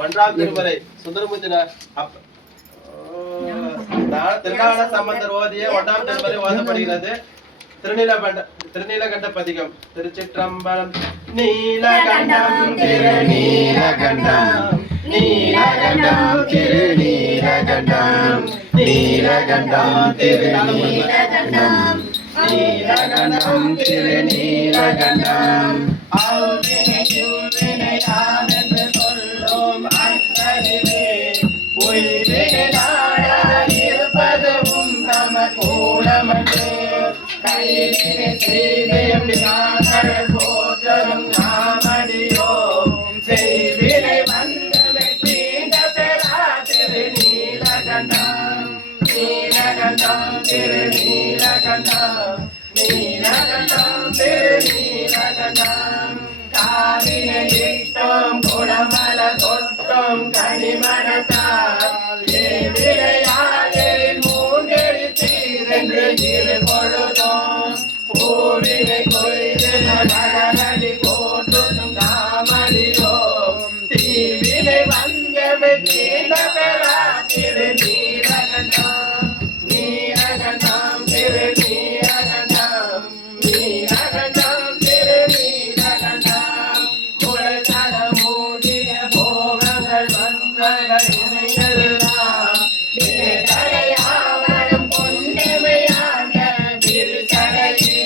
ஒன்றாம் திருமுறை சுந்தரமூர்த்தி திருநாள சம்பந்தர் ஓதிய ஒன்றாம் திருமுறை ஓதப்படுகிறது. திருநீலகண்ட பதிகம். திருச்சிற்றம்பலம். நீலகண்டம் திருநீலகண்டம் நீலகண்டம் திருநீலகண்டம் நீலகண்டம் திருநீலகண்டம் நீலகண்டம் திருநீலகண்டம் ஆவுதினையானென்று சொல்லும் அத்தறிவே பொய்வினாயிருப்பதும் நம கூடமன்றே கையினை செய்தேம் நாங்கள் போற்றதும் நாமடியோம் செய்வினை வந்தமை தீண்ட பெறா திருநீலகண்டம் நீலகண்டம் திருநீலகண்டம் நீலகண்டம் திருநீலகண்டம் காவினையிட்டோம் குடமல தொட்டோம் கனிமணத்தால் விளையாடில் மூன்றெழுத்தீரென்று இரு பொழுதோம் பூவினை கொய்து நகரடி போற்றும் நாமடியோம் தீவினை வந்தமை தீண்ட பெறா திருநீலகண்டம் நீலகண்டம் திருநீலகண்டம் நீலகண்டம் திருநீலகண்டம் முளைத்தட மூடிய போகங்கள் வந்தகள் இணையெல்லாம் இலைதலையாவரும் பொன்னிமையான விரிசடையே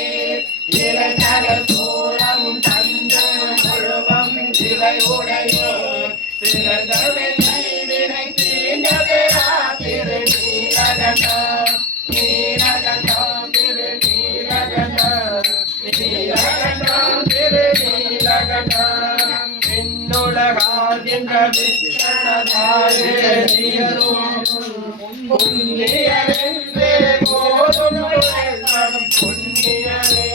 இலைதல சூழமும் தந்தம் முழுவம் இலையுடையே சிறந்தவை கைவினை தீண்ட பெறா திருநீலகண்டம் நீலகண்டம் திருநீலகண்டம் நீலகண்டம் திருநீலகண்டம் விண்ணுலகாகின்ற வித்தனதாயரும் புண்ணியரென்றே போதும் புண்ணியரே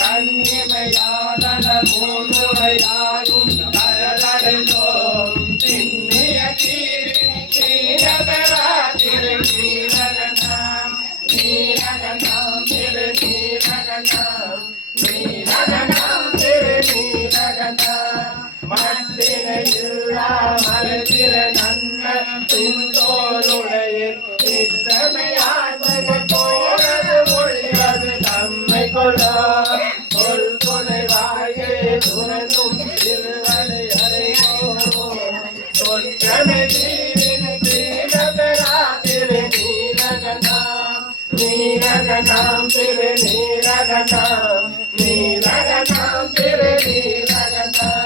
தன்னிமையாதன மூன்றுடையாரும் கடலடைந்தோம் திண்ணிய தீவினை தீரபெறா திருநீலகண்டம் நீலகண்டம் திருநீலகண்டம் நீலகண்டம் திருநீலகண்டம் மத்திரையில்லா மலத்திர நன்ன பின்தோருடைய நித்தமையாய் போனது மொழிவது தம்மை கொள்ள சொல் துணைவாயே துணரும் திருவனை அறையோம் சொற்றமை தீவினை தீரபெறா திருநீலகண்டம் நீலகண்டம் திருநீலகண்டம் நீலகண்டம் திருநீலகண்டம்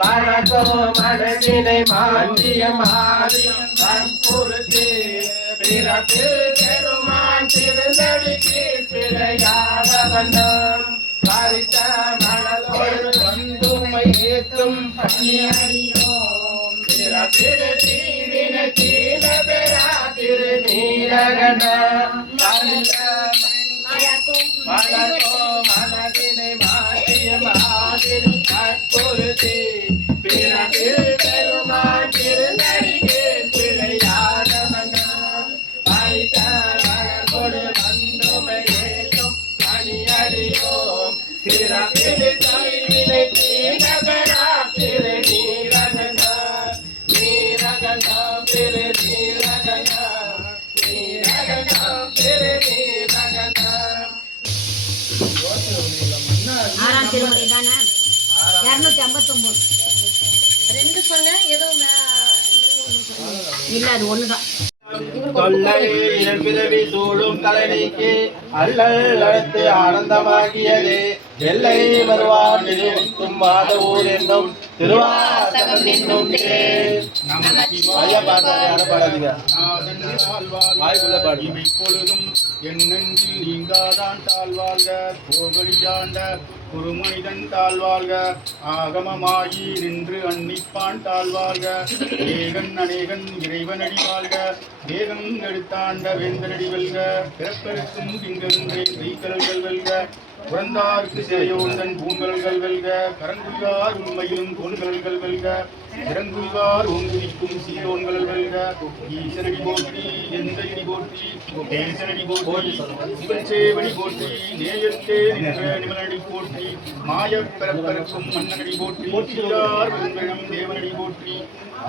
பறக்கோ மனதினை மாற்றிய மாறியம் வற்புறுத்து பிறப்பில் பெருமான் திருந்தடிக்கு பிழையாத வண்ணம் பறித்த மணலோடு வந்துமை ஏற்றும் பணியடியோம் பிறப்பில் தீவினை தீர பெறா திருநீலகண்டம் மலர்கோ மனதினை மாற்றிய மாதிரி கற்பொருத்தி பிறப்பில் பெருமான் திருநடிக்கு பிழையாத மன்னம் பைத்த மலர்கொடு வந்துமை ஏற்றும் பணியடியோம் சிறப்பில் கைவினை தீண்ட பெறா திருநீலகண்டம் நீலகண்டம் திருநீலகண்டம் நீலகண்டம் திருநீலகண்டம். ஆறாம் திருமுறை தானே 259 ரெண்டு சொன்ன ஏதோ இல்ல அது ஒண்ணுதான். பிறவி சூழும் தலைநீக்கி அல்லல் அழைத்து ஆனந்தமாகியதே எல்லை வருவார் நிறுத்தும் மாத ஊர் என்னும் திருவாசகம் என்னும் இப்பொழுதும் என் நெஞ்சில் நீங்காதான் தாழ்வாழ்க கோகலியாண்ட குருமனிதன் தாழ்வாழ்க ஆகமமாயி நின்று அன்னிப்பான் தாழ்வாழ்க ஏகன் அநேகன் இறைவனடி வாழ்க வேகம் எடுத்தாண்ட வேந்தனடி வெல்க பிறப்பெருக்கும் திங்கென்றேன் கைக்கல்கள் வெல்க புறந்தார்க்கு சிறையோந்தன் பூங்கல்கள் வெல்க கரங்குள்ளார் உண்மையிலும் பொன்கல்கள் வெல்க இறங்குவார் ஓங்குவிக்கும் சீரோன்கள் வெல்க ஈசனடி போற்றி எந்தடி போற்றி தேசனடி போற்றி சிவன் சேவடி போற்றி நேயத்தே நின்ற நிமலடி போற்றி மாயப் பிறப்பருக்கும் மன்னனடி போற்றி சீரார் வெண்கணம் தேவனடி போற்றி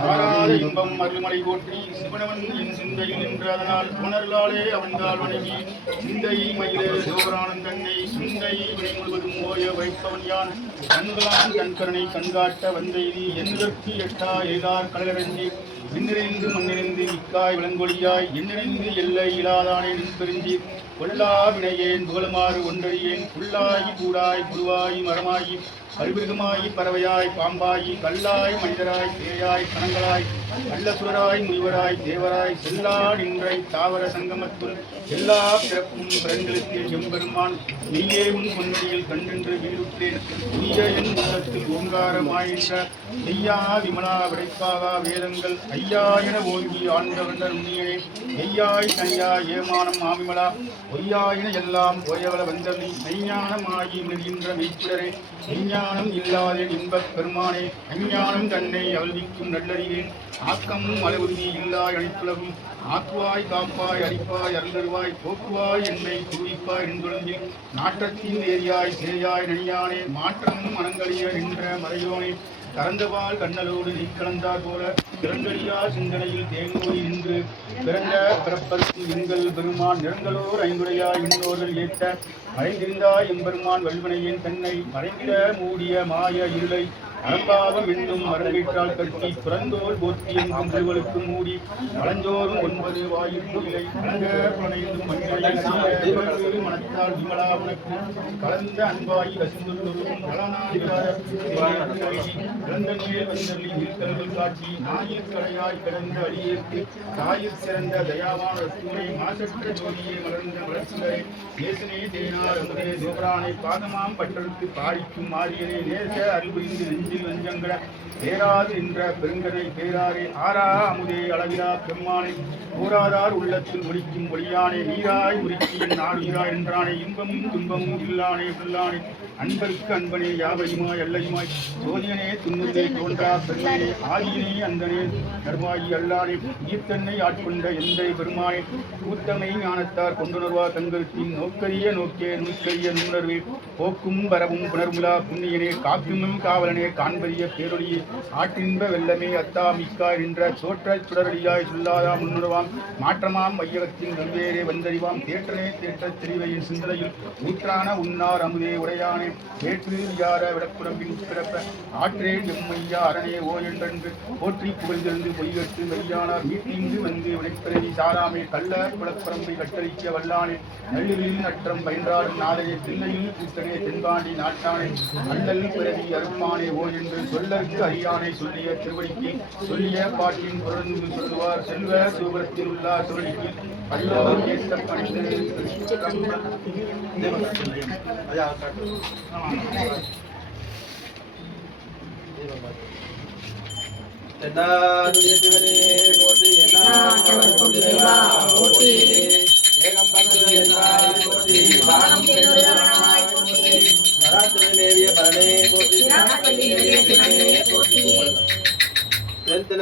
ஆராத இன்பம் அருள்மலை போற்றி சிவனவன் என் சிந்தையில் நின்றதனால் உணர்லாலே அவன்தால் வணங்கி சிந்தை மயிலே சிவபுராணந்தன்னை சிந்தை வினை முழுவதும் ஓய வைப்பவன் யான் கண்களான் கண்கரனை கண்காட்ட வந்தைதி என்னதற்கு எட்டா எய்தார் கடலறிஞ்சி விண்ணிறைந்து மண்ணிறைந்து மிக்காய் விளங்கொழியாய் எண்ணிறைந்து எல்லை இலாதானே நின்பெருஞ்சி கொல்லா வினையேன் புகழுமாறு ஒன்றறியேன் புல்லாகி கூடாய் புழுவாய் மரமாயி கருவிருகமாயி பறவையாய் பாம்பாயி கல்லாய் மனிதராய் பேயாய் கணங்களாய் கள்ளசுரராய் முனிவராய் தேவராய் செல்லா நின்றை தாவர சங்கமத்துள் எல்லா பிறப்பும் பிறந்தெழுத்தில் எம்பெருமான் நீயே உன் பொன்னடியில் கண்டென்று வீடுற்றேன் நீய என் உள்ளத்தில் ஓங்காரமாயின்ற நெய்யா விமலா விடைப்பாகா வேதங்கள் ஐயா என ஓங்கி ஆண்டவண்ட நுண்ணியனே நெய்யாய் தனியா ஏமானம் மாவிமலா பொய்யாயின எல்லாம் ஓயவள வந்தவனி மெய்ஞானமாகி நிற்கின்ற மெய்ப்பிடரே விஞ்ஞானம் இல்லாதே இன்பப் பெருமானே அஞ்ஞானம் தன்னை அல்விக்கும் நல்லறிவேன் ஆக்கம் அளவுறுதி இல்லாய் அனைத்துலகும் ஆக்குவாய் காப்பாய் அடிப்பாய் அருந்தருவாய் போக்குவாய் என்னை குவிப்பாய் நின்றொழுங்கில் நாட்டத்தின் ஏரியாய் சேயாய் நனியானே மாற்றமும் மனங்களிய நின்ற மறையோனே கறந்தவாள் கண்ணலோடு நீ கலந்தார் போல பிறந்தடியா சிந்தனையில் தேங்கோய் நின்று பிறந்த பிறப்பற்கு எங்கள் பெருமான் நிறங்களோர் ஐந்துடையாய் இன்னோர்கள் ஏற்ற மறைந்திருந்தாய் எம்பெருமான் வல்வினையின் தன்னை மறைந்திட மூடிய மாய இருளை அறம்பாவம் என்னும் மரங்கீற்றால் கட்டி பிறந்தோல் போற்றி எங்கும் திருவளுக்கு மூடி பழஞ்சோறும் 9 வாயிற்குயிலை புலனைந்தும் மண்ணிலை மனத்தால் விமலா உனக்கு கலந்த அன்பாயி வசிந்துள்ளோரும் கலந்த நீர் வந்தள்ளி இருக்கல்கள் காட்சி நாயிற் கடையாய் கிடந்த அடியேற்கு தாயிற் சிறந்த தயாவான ரத்னே மாசற்ற ஜோதியை மலர்ந்த வளர்ச்சிகளை நேசனே தேனார் அமுதே சிவபுரானை பாதமாம் பற்றற்கு பாடிக்கும் மாரியனே நேச அருள்புரிந்து நெஞ்சில் வஞ்சங்கட பேராது என்ற பெருங்கதை பேராரே ஆரா அமுதே அளவிலா பெருமானை ஊராதார் உள்ளத்தில் ஒழிக்கும் ஒளியானே நீராய் உருக்கியின் நாடுகிறாய் என்றானே இன்பமும் துன்பமும் இல்லானே உள்ளானே அன்பருக்கு அன்பனே யாவையுமாய் அல்லையுமாய் சோதியனே துன்னுதே தோன்றா பெருமனே ஆதியனே அந்தனே கர்மாயி அல்லானே ஈர்த்தன்னை ஆட்கொண்ட எந்தை பெருமானே கூத்தமை ஞானத்தார் கொண்டுணர்வா தங்கத்தின் நோக்கரிய நோக்கே நூற்கரிய நுணர்வே போக்கும் வரவும் புணர்முலா புண்ணியனே காக்குமும் காவலனே காண்பரிய பேரொழியே ஆற்றின்ப வெள்ளமே அத்தா மிக்காய் நின்ற சோற்ற சுடரடியாய் சொல்லாதா முன்னுறவாம் மாற்றமாம் மையகத்தின் வெவ்வேறே வந்தறிவாம் தேற்றனே தேற்றத் தெரிவையின் சிந்தனையில் ஊற்றான உன்னார் அமுதே உடையானே வேற்று யார விடப்புறம்பின் பிறப்ப ஆற்றேன் எம்மையா அரணே ஓ என்றென்று போற்றி புகழ்ந்திருந்து பொய்கட்டு மெய்யானார் மீட்டிங்கு வந்து வினைப்பிறவி சாராமே கள்ள குளப்பரம்பை கட்டளிக்க வல்லானே நள்ளில் நற்றம் பயின்றாடும் நாளையே தில்லையில் கூத்தனே தென்பாண்டி நாட்டானே அல்லல் பிறவி அறுப்பானே ஓ என்று சொல்லற்கு அறியானை சொல்லிய திருவடிக்கு சொல்லிய பாட்டின் தொடர்ந்து சொல்லுவார் செல்வ சூபரத்தில் உள்ளார் திருவடிக்கு பல்லோர் ஏற்ற பணிந்து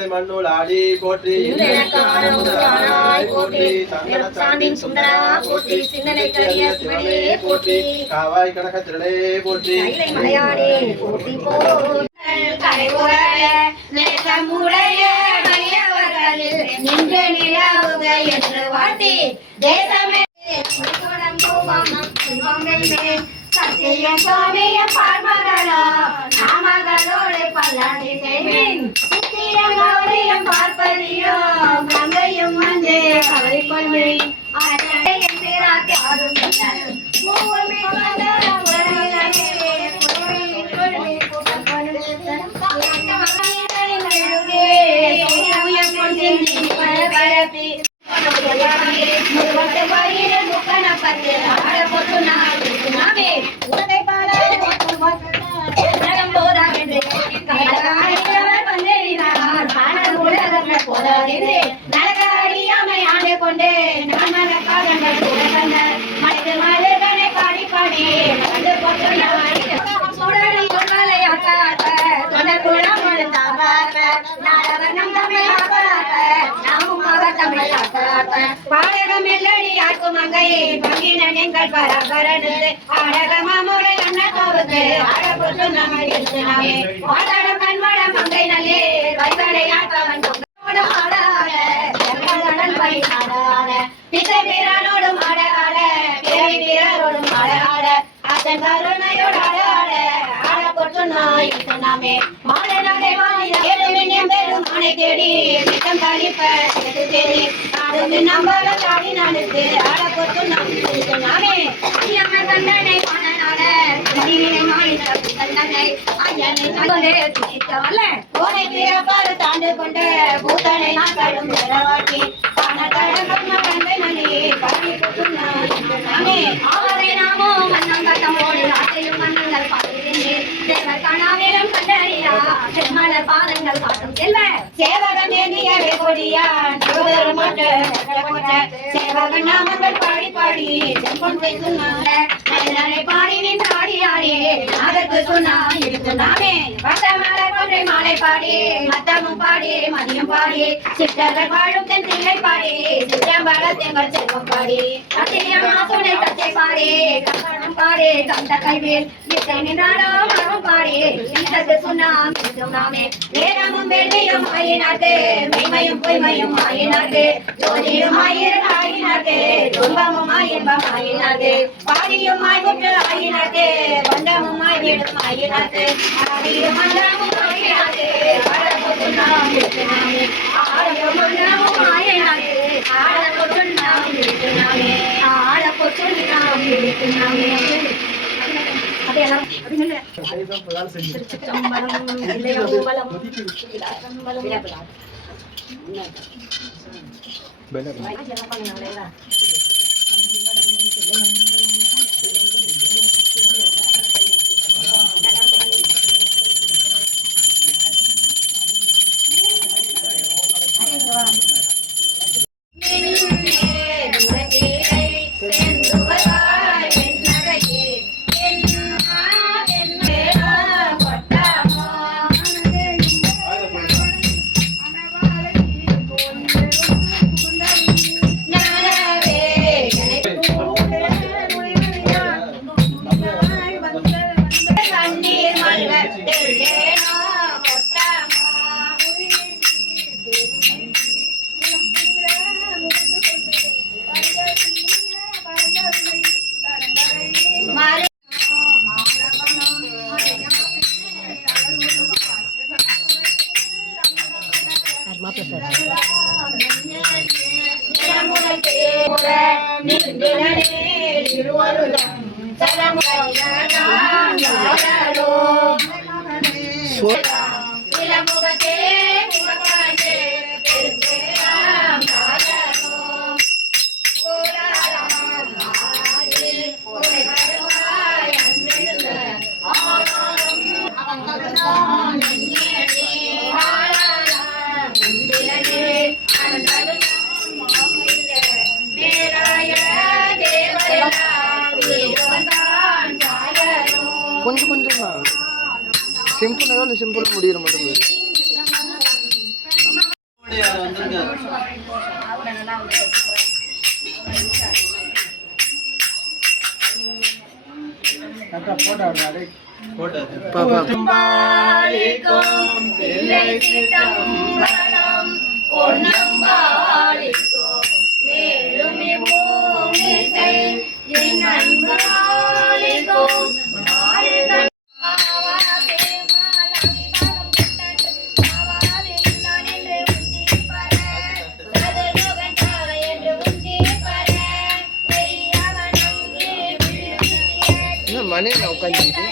மண்ணூல் ஆடி போற்றி போற்றி காவாய் கனக திரளே போற்றி சத்திய சுவாமிய பார்மகளோ நாமகளோடு பல்லாண்டி செய்வேன் சித்திரம் கௌரியம் பார்ப்பதியோ கங்கையும் வந்து கவலை கொள்வேன் என் பேராக்கி ஆடும் மூவமே கொண்டே நான் மனக்காக மனித மலர்களை பாடி பாடி தமிழ் பாடகம் எல்லடி ஆக்கும் மங்கையை பங்கினன் எங்கள் பரபரனுக்கு ஆடகமாமுறை அண்ணத்தோவுக்கு ஆடப்பட்டு நம்ம நாமே ஆடாடம் கண்மட மங்கை நல்லே வைகளை ஆட்டவன் ஆட ஆட கடல் பை ஆட ஆட திசை வீரனோடும் ஆட ஆட தேவி வீரரோடும் ஆட ஆட அத்தன் கருணையோடு ஆட ஆட ஆடப்பட்டு நாமே மாலை நாளை வாணிய ஏழுமினியம் பெரும் ஆணை தேடி நித்தம் தளிப்ப தேடி நாடு நம்பல தாடி நாடுக்கு ஆடப்பட்டு நாமே ஐயம்ம கண்டனை பாடனாட கண்டினை மாயின கண்டனை ஐயனை நகலே திட்டவல்ல கோனை பிறப்பாறு தாண்டு கொண்ட பூத்தனை நாட்களும் பெறவாட்டி கண்ண கண்டை மணி கண்ணி கொட்டு நாமே ஆவரை நாமோ மன்னம் கட்டமோடு ஆட்டையும் மன்னங்கள் பாடுகின்றேன் தேவர் கணாவிலும் கண்டறியா செம்மலர் பாதங்கள் காட்டும் செல்வ சேவகன் ஏந்தியவே கொடியான் சிவபெருமாட்ட சேவகன் நாமங்கள் பாடி பாடி செம்பொன் சொன்னாங்க நல்லை பாடி நின்று ஆடி ஆடி அதற்கு சொன்னா இருக்கு நாமே வட்ட மலர் கொன்றை மாலை பாடி மத்தமும் பாடி மதியம் பாடி சித்தர்கள் வாழும் தென் தில்லை பாடி சிற்றம்பல தெங்கள் செல்வம் பாடி அத்தியம் மாசுனை கச்சை பாடி கம்பனம் பாடி கந்த கைவேல் வித்தை நின்றாடோ மரம் பாடி இந்தது சொன்னாம் சொன்னாமே வேதமும் வெள்ளியும் ஆயினாக்கு மெய்மையும் பொய்மையும் ஆயினாக்கு ஜோதியும் ஆயிரம் ஆயினாக்கு துன்பமும் இன்பம் ஆயினாக்கு பாடியும் ஆய்வுற்று ஆயினாக்கு பந்தமும் ஆய்விடும் ஆயினாக்கு ஆடியும் மந்திரமும் ஆயினாக்கு ஆடப்பட்டு நாம் இருக்கிறாமே ஆடியும் மந்திரமும் ஆயினாக்கு ஆடப்பட்டு நாம் இருக்கிறாமே ஆடப்பட்டு நாம் இருக்கிறாமே கொஞ்சம் கொஞ்சம் தான் சிம்பிளாக இல்லை சிம்பிள் முடிகிற மட்டும் மனையில் உட்காந்துக்கிட்டு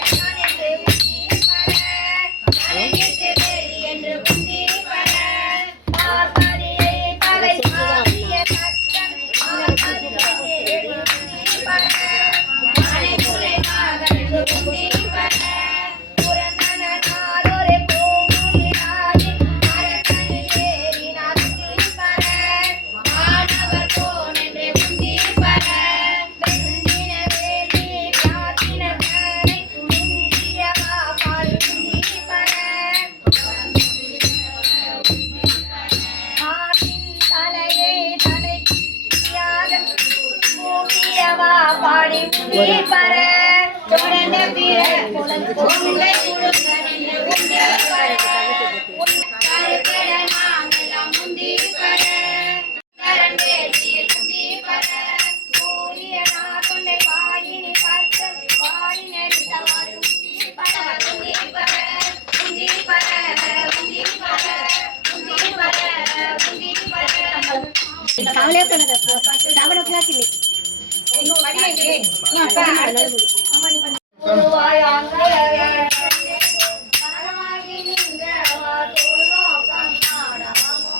உங்களை முழுங்க நின்று உண்டே பர கருப்பெட நாமெல்லாம் முந்தி பர கரண் வேதியில் முந்தி பர சூரியனா கொண்டை வாயினி பத்த வாயினரி தவறு முந்தி பர முந்தி பர முந்தி பர முந்தி பர முந்தி பர முந்தி பர கவலையே பண்ணாத தவற பிளாக்கினி இன்னும் வடியே அப்பா பரமாகி நின்ற தோலோகம் நாடாமோ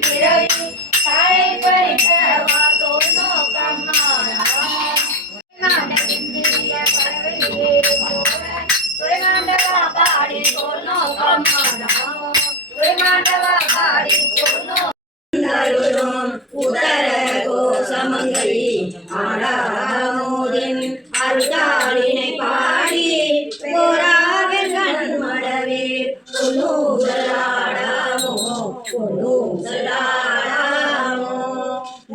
பிறவி தாழை பறித்த தோல் நோக்கம் நாடாமோ இந்திய பறவையே துறைமாண்டவா பாடி தோல் நோக்கம் நாடாமோ துறைமாண்டவா பாடி தோல் நோக்கம் உதர கோசமங்கை ஆடாமோதின் அருதாளினை பாடி போராவில் கண்மடவே பொன்னூசலாடாமோ பொன்னூசலாடாமோ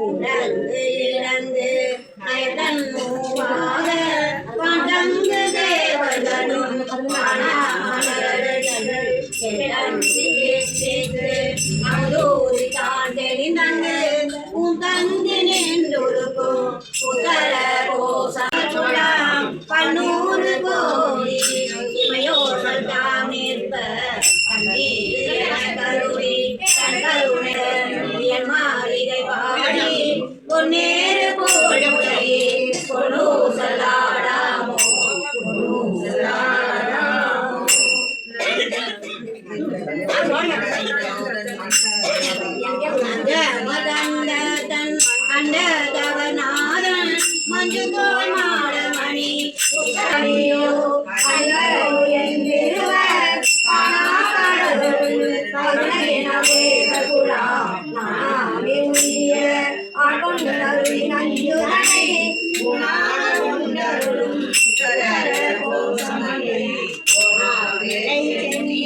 உணர்ந்து இழந்து நயதன் மூவாக பண்டங்கு தேவர்களும் மணாமலர்கள் எல்லாம் சிகிச்சைக்கு மதுரி தான் தெரிந்தங்கு உன் தங்கு நின்றொழுக்கும் உதர கோசம் பன்னூறு கோடி இமையோர்கள் தாம் நிற்ப கருவி கண்களுடன் மாளிகை பாடி பொன்னேறு போடுடைய பொன்னூசலாடாமோ பொன்னூசலாடாமோ மதந்தன் அண்டதவநாதன் மஞ்சுதோல் மாடமணி உத்தரியோ அங்கரோ என்றிருவர் காணாக்கடவுள் கருணையினவேகுலா நாமே உரிய ஆட்கொண்டருளி நஞ்சுதனை உணாருண்டருளும் உத்தர கோசமணி உணாவிரை சென்னி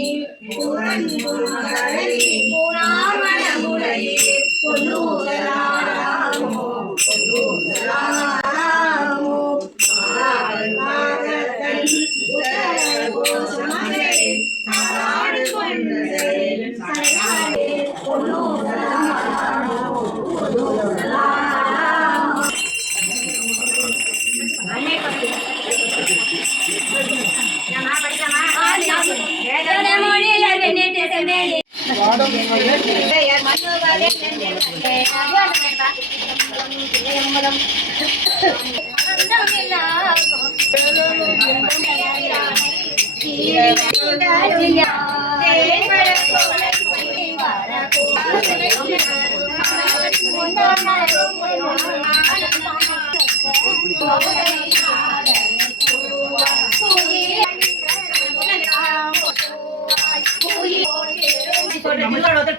பொன்னூசலாடாமோ பொன்னூசலாடாமோ பாகத்தன் உதர கோசமங்கை நாடு கொண்டு சரையாடே பொன்னூசலாடாமோ பொன்னூசலாடாமோ அன்னை பத்தி நான் படிக்கலாமா வேதன மொழி அறிவினே செமேலி யார் மன்னோவாலே நெஞ்சே அம்பலம் அந்தமில்லா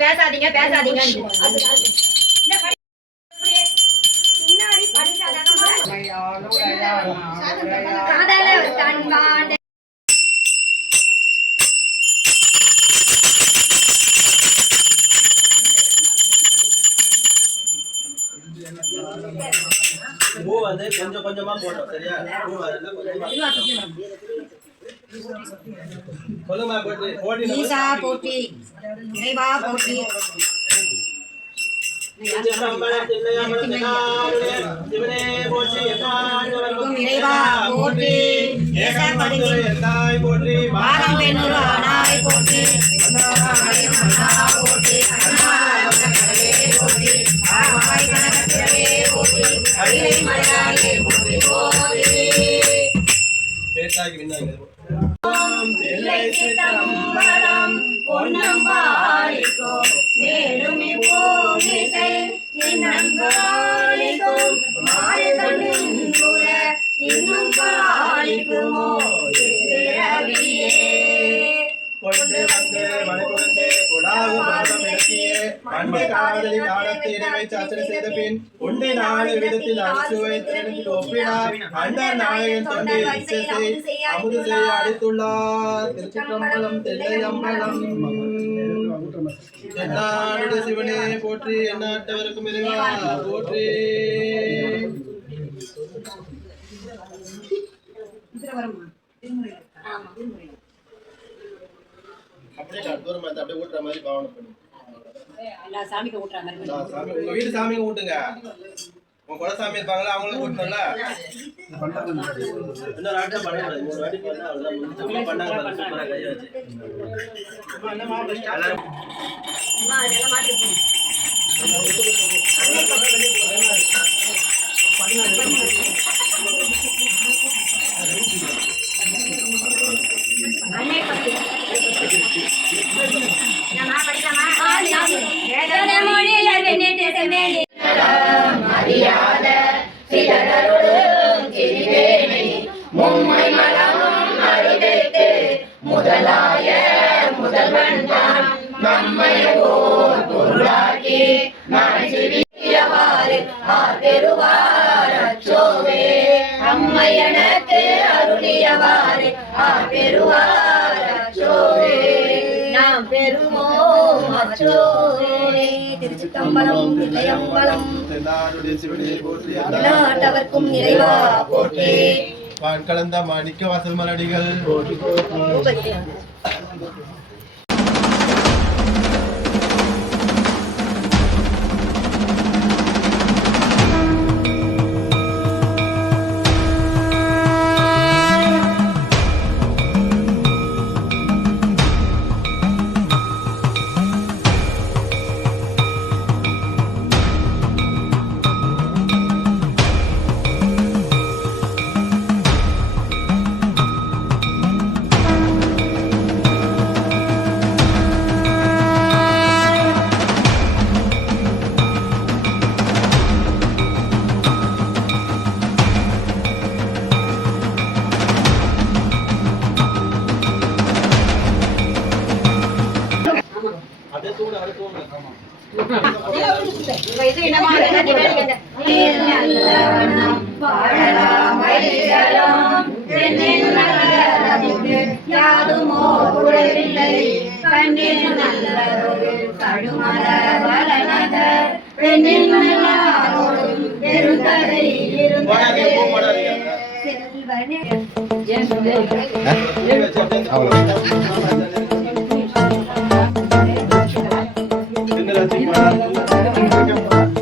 பேசாதீங்க பேசாதீங்க காதல கண்பாண்ட பூ வந்து கொஞ்சம் கொஞ்சமா போட்டோம் சரியா பூ வரல கொஞ்சமா சொல்லுமா போட்டி ஈசா போற்றி இறைவா போற்றி இறைவா போற்றி போற்றி வாரம் பெண்ணூர் ஆனாய் போற்றி பேசாகி விண்ணாங்க பொன்னம் பாலிக்கோ மேலும் இப்போமிசை பாலிக்கோ மாறு கண்ணுற இன்னும் பாலிக்குமோ பிறவியே கொண்டு வந்து மலைபுகுந்து குடாகு பாதம் இறக்கிய அன்பு காதலின் ஆழத்தை இடைவை சாச்சனை செய்த பின் உண்டி நாலு விதத்தில் அரிசுவை திறனில் ஒப்பினார் அந்த நாயகன் தொண்டை இசை அமுது செய்ய அடித்துள்ளார் திருச்சிற்றம்பலம் தில்லையம்பலம் என்னாடுடைய சிவனே போற்றி, எந்நாட்டவருக்கும் இறைவா போற்றி. அப்படியே தூரமா இருந்து அப்படியே ஊட்டுற மாதிரி பாவனை பண்ணு. சாமிக்கு ஊட்டுற மாதிரி சாமி, உங்க வீட்டு சாமிக்கு ஊட்டுங்க. உங்க குலசாமி இருப்பாங்களா, அவங்களும் ஊட்டணும்ல. இன்னொரு ஆட்டை பண்ணக்கூடாது. 3 வாட்டி பண்ணா அவ்வளவுதான் முடிஞ்சு. பண்ணாங்க பாருங்க, சூப்பரா கையை வச்சு. எல்லாரும் அறியாத சிலரோடு சிறிவேனை மும்மை மலம் அறிவித்து முதலாய முதல்வன் தான் நம்மை ஓர் பொருளாக்கி மனசிவியவாறு ஆர்பெறுவார் அச்சோவே. அம்மை எனக்கு அருளியவாறு ஆர்பெறுவார் அச்சோவே. நாம் பெறுவோம் அச்சோவே. திருச்சித்தம்பலம் தில்லையம்பலம் என்னாடுடைய சிவனே போற்றி, நாட்டவர்க்கும் இறைவா போற்றி. வான் கலந்த மாணிக்க வாசல் மலடிகள் போற்றி. இது என்னமா யாதுமோ குறைவில்லை கண்ணில் நல்லதொரு கழுமல வளநகர் பெண்ணில் நல்லாரோடும் பெருங்கதை இருந்தது செல்வனே.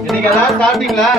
இன்னைக்கு எல்லாரும் சாப்பிட்டீங்களா?